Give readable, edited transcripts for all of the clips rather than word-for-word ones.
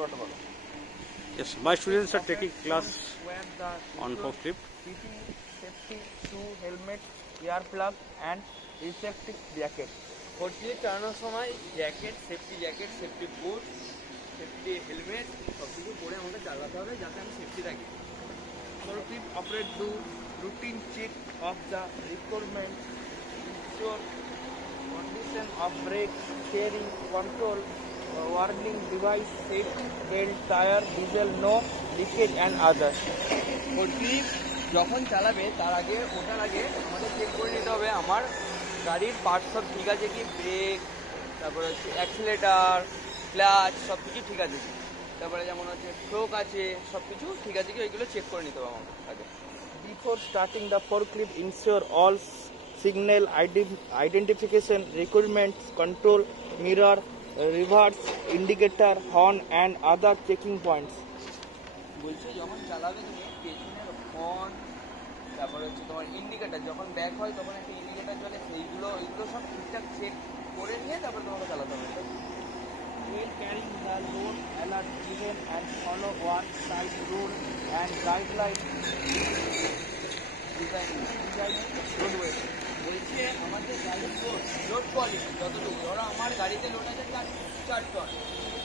protocol. Yes, my students are taking class Wear the on forklift. PT, safety shoe, helmet, earplug, and reflective jacket. ফোর্কলিফট চালানোর সময় jacket, safety বুট, safety helmet সব কিছু পরে আমাকে চালাতে হবে যাতে আমি সেফটি থাকি। Forklift operate do routine check of the requirement, ensure condition of brake, steering, control, warning device, seat belt, tire, diesel, no leakage and others. ফোর্কলিফট যখন চালাবে তার আগে ওঠার আগে আমাদের চেক করে নিতে হবে আমার গাড়ির পার্ট সব ঠিক আছে কি, ব্রেক, তারপরে হচ্ছে অ্যাক্সিলেটার, ক্লাচ সব কিছু ঠিক আছে কি, তারপরে যেমন হচ্ছে ফ্লোক আছে, সব কিছু ঠিক আছে কি, ওইগুলো চেক করে নিতে হবে আমাকে আগে। Before starting the forklift, ensure all signal identification, requirements, control, mirror, reverse, indicator, horn and other checking points. বলছে যখন চালাবে তুমি পেছনের হর্ন, তারপরে হচ্ছে তোমার ইন্ডিকেটার, যখন ব্যাক হয় তখন একটা ইন্ডিকেটার জ্বলে, এইগুলো সব ঠিকঠাক চেক করে নিয়ে তারপরে তোমাকে চালাতে হবে। While carrying the load, alert given and follow one side rule and guideline. Roadway বলছে আমাদের গাড়ির লোড কোয়ালিটি যতটুকু, ধরো আমার গাড়িতে লোড আছে 4 টন,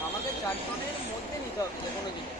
আমাকে 4 টনের মধ্যে নিতে হবে যে কোনো জিনিস।